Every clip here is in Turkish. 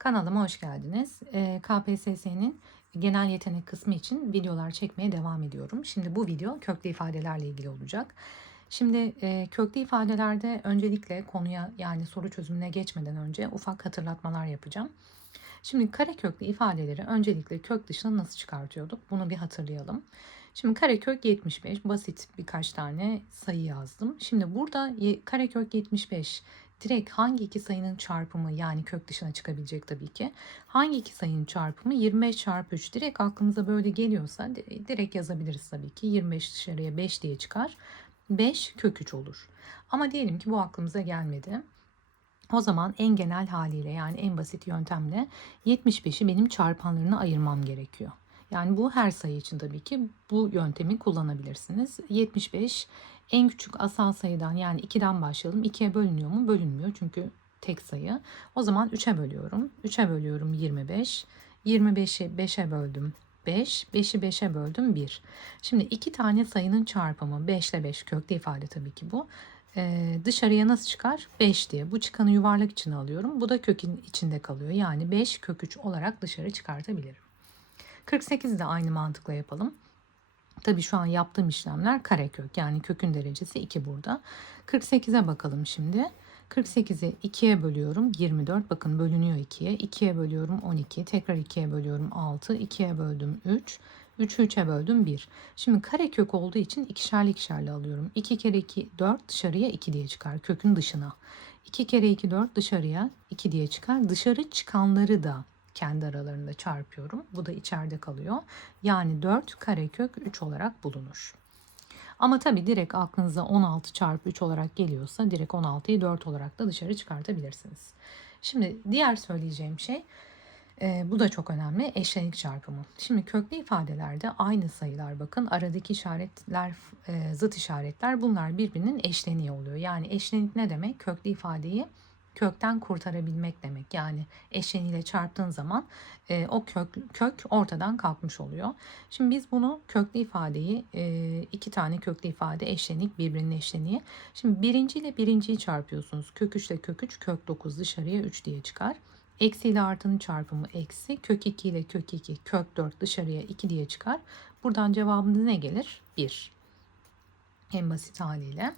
Kanalıma hoş geldiniz. KPSS'nin genel yetenek kısmı için videolar çekmeye devam ediyorum. Şimdi bu video köklü ifadelerle ilgili olacak. Şimdi köklü ifadelerde öncelikle konuya yani soru çözümüne geçmeden önce ufak hatırlatmalar yapacağım. Şimdi kareköklü ifadeleri öncelikle kök dışına nasıl çıkartıyorduk? Bunu bir hatırlayalım. Şimdi karekök 75 basit birkaç tane sayı yazdım. Şimdi burada karekök 75 direkt hangi iki sayının çarpımı yani kök dışına çıkabilecek tabii ki. Hangi iki sayının çarpımı 25 çarpı 3 direkt aklımıza böyle geliyorsa direkt yazabiliriz tabii ki. 25 dışarıya 5 diye çıkar. 5 kök 3 olur. Ama diyelim ki bu aklımıza gelmedi. O zaman en genel haliyle yani en basit yöntemle 75'i benim çarpanlarına ayırmam gerekiyor. Yani bu her sayı için tabii ki bu yöntemi kullanabilirsiniz. 75 en küçük asal sayıdan yani 2'den başlayalım. 2'ye bölünüyor mu? Bölünmüyor çünkü tek sayı. O zaman 3'e bölüyorum. 3'e bölüyorum 25. 25'i 5'e böldüm 5. 5'i 5'e böldüm 1. Şimdi iki tane sayının çarpımı 5 ile 5 köklü ifade tabii ki bu. Dışarıya nasıl çıkar? 5 diye. Bu çıkanı yuvarlak içine alıyorum. Bu da kökün içinde kalıyor. Yani 5 kök 3 olarak dışarı çıkartabilirim. 48 de aynı mantıkla yapalım. Tabii şu an yaptığım işlemler karekök. Yani kökün derecesi 2 burada. 48'e bakalım şimdi. 48'i 2'ye bölüyorum 24. Bakın bölünüyor 2'ye. 2'ye bölüyorum 12. Tekrar 2'ye bölüyorum 6. 2'ye böldüm 3. 3'ü 3'e böldüm 1. Şimdi karekök olduğu için ikişerli ikişerli alıyorum. 2 kere 2 4 dışarıya 2 diye çıkar. Kökün dışına. 2 kere 2 4 dışarıya 2 diye çıkar. Dışarı çıkanları da kendi aralarında çarpıyorum. Bu da içeride kalıyor. Yani 4 karekök 3 olarak bulunur. Ama tabii direkt aklınıza 16 çarpı 3 olarak geliyorsa direkt 16'yı 4 olarak da dışarı çıkartabilirsiniz. Şimdi diğer söyleyeceğim şey bu da çok önemli eşlenik çarpımı. Şimdi köklü ifadelerde aynı sayılar bakın aradaki işaretler zıt işaretler bunlar birbirinin eşleniği oluyor. Yani eşlenik ne demek? Köklü ifadeyi kökten kurtarabilmek demek. Yani eşleniğiyle çarptığın zaman o kök ortadan kalkmış oluyor. Şimdi biz bunu köklü ifadeyi iki tane köklü ifade eşlenik birbirinin eşleniği. Şimdi birinci ile birinciyi çarpıyorsunuz. Kök 3 ile kök 3 kök 9 dışarıya 3 diye çıkar. Eksi ile artının çarpımı eksi. Kök 2 ile kök 2 kök 4 dışarıya 2 diye çıkar. Buradan cevabımız ne gelir? 1. En basit haliyle.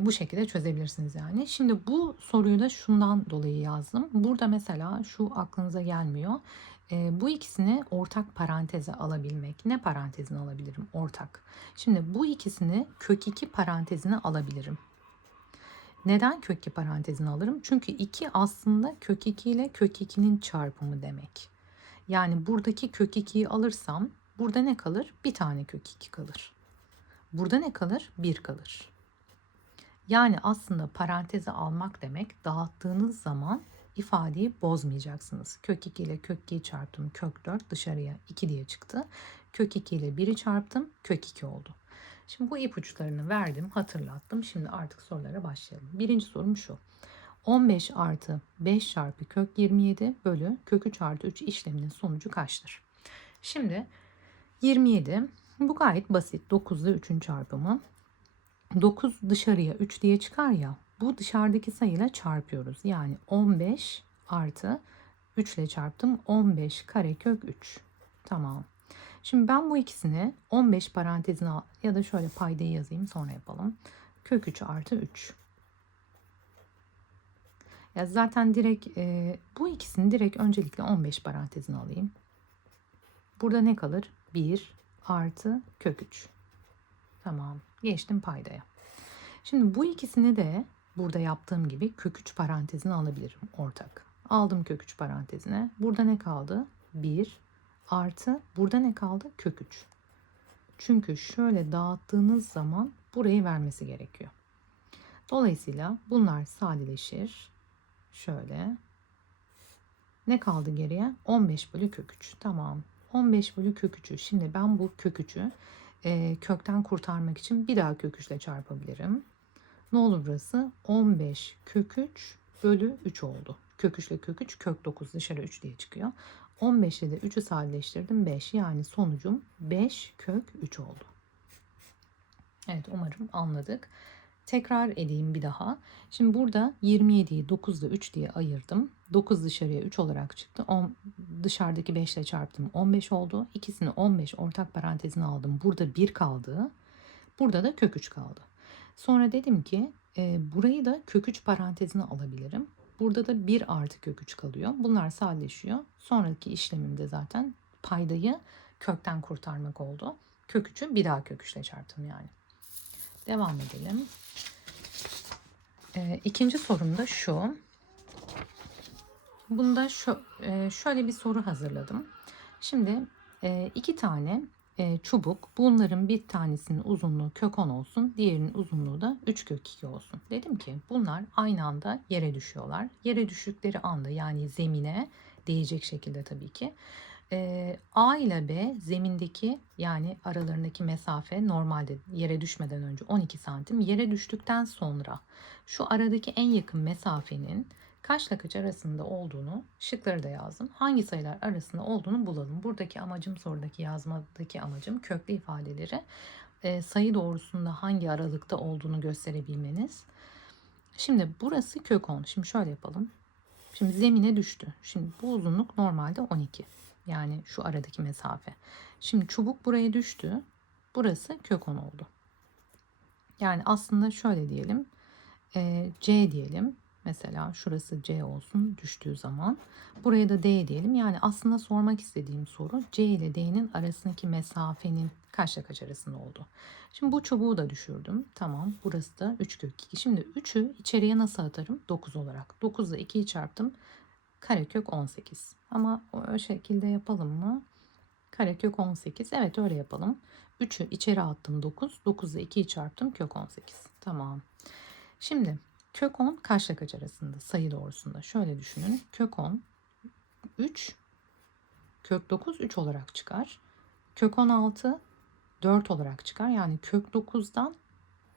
Bu şekilde çözebilirsiniz yani. Şimdi bu soruyu da şundan dolayı yazdım. Burada mesela şu aklınıza gelmiyor. Bu ikisini ortak paranteze alabilmek. Ne parantezine alabilirim? Ortak. Şimdi bu ikisini kök 2 parantezine alabilirim. Neden kök 2 parantezine alırım? Çünkü 2 aslında kök 2 ile kök 2'nin çarpımı demek. Yani buradaki kök 2'yi alırsam burada ne kalır? Bir tane kök 2 kalır. Burada ne kalır? 1 kalır. Yani aslında paranteze almak demek dağıttığınız zaman ifadeyi bozmayacaksınız. Kök 2 ile kök 2'yi çarptım. Kök 4 dışarıya 2 diye çıktı. Kök 2 ile 1'i çarptım. Kök 2 oldu. Şimdi bu ipuçlarını verdim, hatırlattım. Şimdi artık sorulara başlayalım. Birinci sorum şu. 15 artı 5 çarpı kök 27 bölü kök 3 artı 3 işleminin sonucu kaçtır? Şimdi 27 bu gayet basit. 9 ile 3'ün çarpımı. 9 dışarıya 3 diye çıkar ya. Bu dışarıdaki sayıyla çarpıyoruz. Yani 15 artı 3 ile çarptım. 15 karekök 3. Tamam. Şimdi ben bu ikisini 15 parantezine ya da şöyle paydayı yazayım sonra yapalım. Kök 3 artı 3. Ya zaten direkt bu ikisini direkt öncelikle 15 parantezine alayım. Burada ne kalır? 1 artı kök 3. Tamam. Geçtim paydaya. Şimdi bu ikisini de burada yaptığım gibi kök 3 parantezine alabilirim ortak. Aldım kök 3 parantezine. Burada ne kaldı? 1 artı burada ne kaldı? Kök 3. Çünkü şöyle dağıttığınız zaman burayı vermesi gerekiyor. Dolayısıyla bunlar sadeleşir. Şöyle. Ne kaldı geriye? 15 bölü kök 3. Tamam. 15 bölü kök 3'ü. Şimdi ben bu kök 3'ü kökten kurtarmak için bir daha kök 3 ile çarpabilirim. Ne olur burası? 15 kök 3 bölü 3 oldu. Kök 3 ile kök 3 kök 9 dışarı 3 diye çıkıyor. 15 ile de 3'ü sadeleştirdim 5. Yani sonucum 5 kök 3 oldu. Evet umarım anladık. Tekrar edeyim bir daha. Şimdi burada 27'yi 9 ile 3 diye ayırdım. 9 dışarıya 3 olarak çıktı. Dışarıdaki 5 ile çarptım. 15 oldu. İkisini 15 ortak parantezine aldım. Burada 1 kaldı. Burada da kök 3 kaldı. Sonra dedim ki burayı da kök 3 parantezine alabilirim. Burada da 1 artı kök 3 kalıyor. Bunlar sadeleşiyor. Sonraki işlemimde zaten paydayı kökten kurtarmak oldu. Kök 3'ü bir daha kök 3 ile çarptım yani. Devam edelim. İkinci sorum da şu. Bunda şöyle bir soru hazırladım. Şimdi iki tane çubuk. Bunların bir tanesinin uzunluğu kök 10 olsun. Diğerinin uzunluğu da 3 kök 2 olsun. Dedim ki bunlar aynı anda yere düşüyorlar. Yere düştükleri anda yani zemine değecek şekilde tabii ki. A ile B zemindeki yani aralarındaki mesafe normalde yere düşmeden önce 12 santim. Yere düştükten sonra şu aradaki en yakın mesafenin kaçla kaç arasında olduğunu şıkları da yazdım. Hangi sayılar arasında olduğunu bulalım. Buradaki amacım, sorudaki yazmadaki amacım köklü ifadeleri sayı doğrusunda hangi aralıkta olduğunu gösterebilmeniz. Şimdi burası kök 10. Şimdi şöyle yapalım. Şimdi zemine düştü. Şimdi bu uzunluk normalde 12. Yani şu aradaki mesafe. Şimdi çubuk buraya düştü. Burası kök 10 oldu. Yani aslında şöyle diyelim. C diyelim. Mesela şurası C olsun düştüğü zaman. Buraya da D diyelim. Yani aslında sormak istediğim soru C ile D'nin arasındaki mesafenin kaçla kaç arasında oldu. Şimdi bu çubuğu da düşürdüm. Tamam. Burası da 3 kök 2. Şimdi 3'ü içeriye nasıl atarım? 9 olarak. 9 ile 2'yi çarptım. Karekök 18. Ama o şekilde yapalım mı? Karekök 18. Evet öyle yapalım. 3'ü içeri attım 9. 9 ile 2'yi çarptım kök 18. Tamam. Şimdi kök 10 kaçla kaç arasında sayı doğrusunda? Şöyle düşünün. Kök 10 3, kök 9 3 olarak çıkar. Kök 16 4 olarak çıkar. Yani kök 9'dan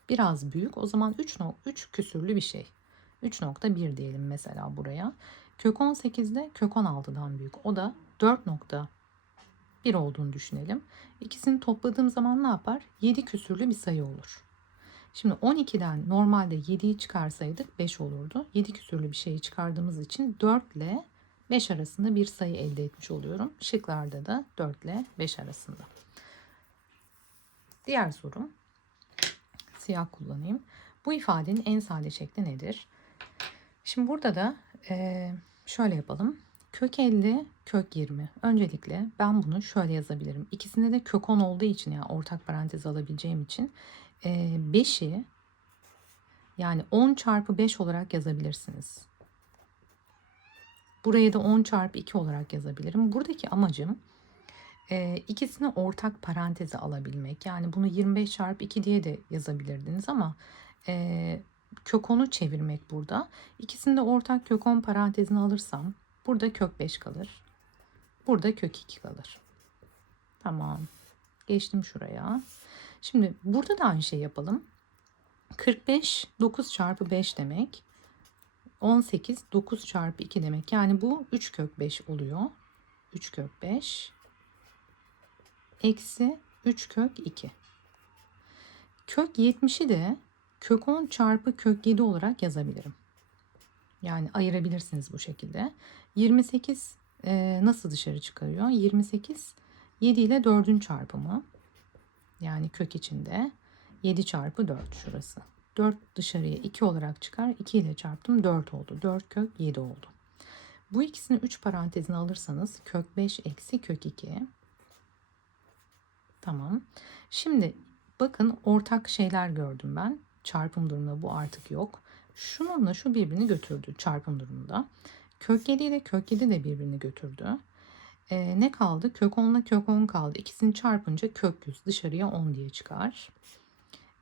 biraz büyük. O zaman 3 küsürlü bir şey. 3,1 diyelim mesela buraya. Kök 18 de kök 16'dan büyük. O da 4,1 olduğunu düşünelim. İkisini topladığım zaman ne yapar? 7 küsürlü bir sayı olur. Şimdi 12'den normalde 7'yi çıkarsaydık 5 olurdu. 7 küsürlü bir şeyi çıkardığımız için 4 ile 5 arasında bir sayı elde etmiş oluyorum. Şıklarda da 4 ile 5 arasında. Diğer sorum. Siyah kullanayım. Bu ifadenin en sade şekli nedir? Şimdi burada da şöyle yapalım. Kök 50, kök 20. Öncelikle ben bunu şöyle yazabilirim. İkisinde de kök 10 olduğu için yani ortak parantez alabileceğim için 5'i yani 10 çarpı 5 olarak yazabilirsiniz. Buraya da 10 çarpı 2 olarak yazabilirim. Buradaki amacım ikisini ortak paranteze alabilmek. Yani bunu 25 çarpı 2 diye de yazabilirdiniz ama kök 10'u çevirmek burada. İkisini de ortak kök 10 parantezine alırsam burada kök 5 kalır. Burada kök 2 kalır. Tamam. Geçtim şuraya. Şimdi burada da aynı şey yapalım. 45 9 çarpı 5 demek. 18 9 çarpı 2 demek. Yani bu 3 kök 5 oluyor. 3 kök 5 eksi 3 kök 2. Kök 70'i de kök 10 çarpı kök 7 olarak yazabilirim. Yani ayırabilirsiniz bu şekilde. 28 nasıl dışarı çıkarıyor? 28 7 ile 4'ün çarpımı. Yani kök içinde 7 çarpı 4 şurası. 4 dışarıya 2 olarak çıkar. 2 ile çarptım 4 oldu. 4 kök 7 oldu. Bu ikisini 3 parantezine alırsanız kök 5 eksi kök 2. Tamam. Şimdi bakın ortak şeyler gördüm ben. Çarpım durumunda bu artık yok. Şununla şu birbirini götürdü çarpım durumunda. Kök 7 ile kök 7 de birbirini götürdü. Ne kaldı? Kök 10 ile kök 10 kaldı. İkisini çarpınca kök 100 dışarıya 10 diye çıkar.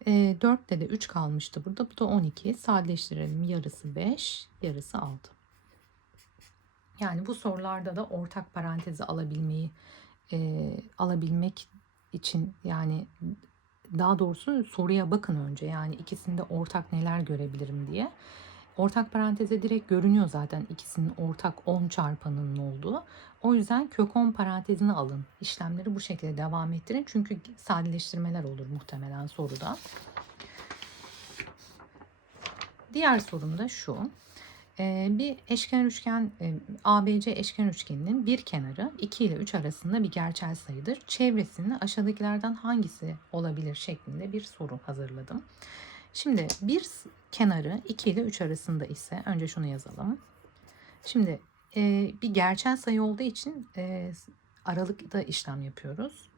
4'te de 3 kalmıştı burada. Bu da 12. Sadeleştirelim. Yarısı 5, yarısı 6. Yani bu sorularda da ortak parantezi alabilmek için yani daha doğrusu soruya bakın önce. Yani ikisinde ortak neler görebilirim diye. Ortak paranteze direkt görünüyor zaten ikisinin ortak 10 çarpanının olduğu. O yüzden kök 10 parantezini alın. İşlemleri bu şekilde devam ettirin. Çünkü sadeleştirmeler olur muhtemelen soruda. Diğer sorum da şu. Bir eşkenar üçgen, ABC eşkenar üçgeninin bir kenarı 2 ile 3 arasında bir gerçel sayıdır. Çevresinin aşağıdakilerden hangisi olabilir şeklinde bir soru hazırladım. Şimdi bir kenarı 2 ile 3 arasında ise önce şunu yazalım. Şimdi bir gerçel sayı olduğu için aralıkta işlem yapıyoruz.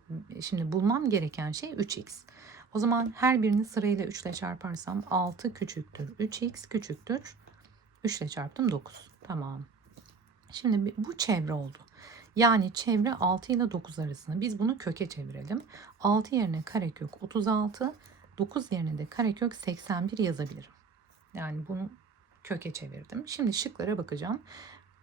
Şimdi bulmam gereken şey 3x. O zaman her birini sırayla 3 ile çarparsam 6 küçüktür 3x küçüktür 3 ile çarptım 9. Tamam. Şimdi bu çevre oldu. Yani çevre 6 ile 9 arasında. Biz bunu köke çevirelim. 6 yerine karekök 36, 9 yerine de karekök 81 yazabilirim. Yani bunu köke çevirdim. Şimdi şıklara bakacağım.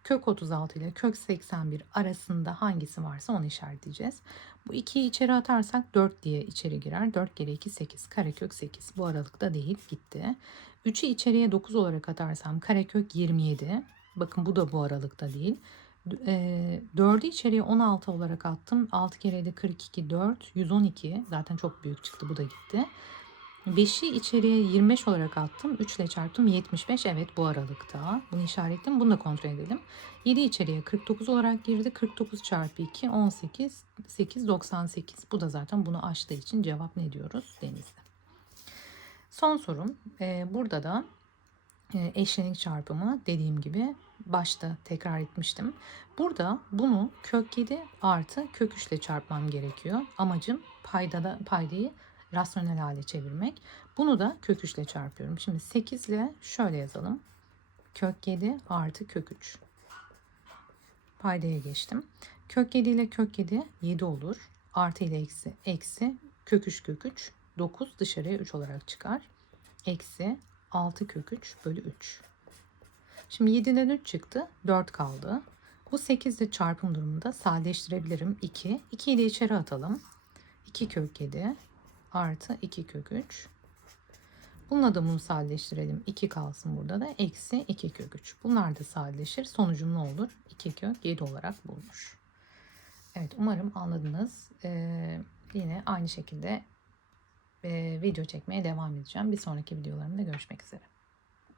Kök 36 ile kök 81 arasında hangisi varsa onu işaretleyeceğiz. Bu 2'yi içeri atarsak 4 diye içeri girer. 4 kere 2 8. Karekök 8. Bu aralıkta değil, gitti. 3'ü içeriye 9 olarak atarsam karekök 27. Bakın bu da bu aralıkta değil. 4'ü içeriye 16 olarak attım. 6 kere de 42 4. 112. Zaten çok büyük çıktı. Bu da gitti. 5'i içeriye 25 olarak attım. 3 ile çarptım 75. Evet bu aralıkta. Bunu işaretledim. Bunu da kontrol edelim. 7 içeriye 49 olarak girdi. 49 çarpı 2 18. 8 98. Bu da zaten bunu aştığı için cevap ne diyoruz? Denizli. Son sorum. Burada da eşlenik çarpımı dediğim gibi başta tekrar etmiştim. Burada bunu kök 7 artı kök 3 ile çarpmam gerekiyor. Amacım paydayı rasyonel hale çevirmek. Bunu da kök 3 ile çarpıyorum. Şimdi 8 ile şöyle yazalım. Kök 7 artı kök 3. Paydaya geçtim. Kök 7 ile kök 7 7 olur. Artı ile eksi eksi kök 3 kök 3 9 dışarıya 3 olarak çıkar. Eksi 6 kök 3 bölü 3. Şimdi 7'den 3 çıktı. 4 kaldı. Bu 8 ile çarpım durumunda sadeleştirebilirim. 2. 2'yi de içeri atalım. 2 kök 7 artı 2 kök 3. Bununla da bunu sadeleştirelim. 2 kalsın burada da. Eksi 2 kök 3. Bunlar da sadeleşir. Sonucum ne olur? 2 kök 7 olarak bulunur. Evet umarım anladınız. Yine aynı şekilde video çekmeye devam edeceğim. Bir sonraki videolarımda görüşmek üzere.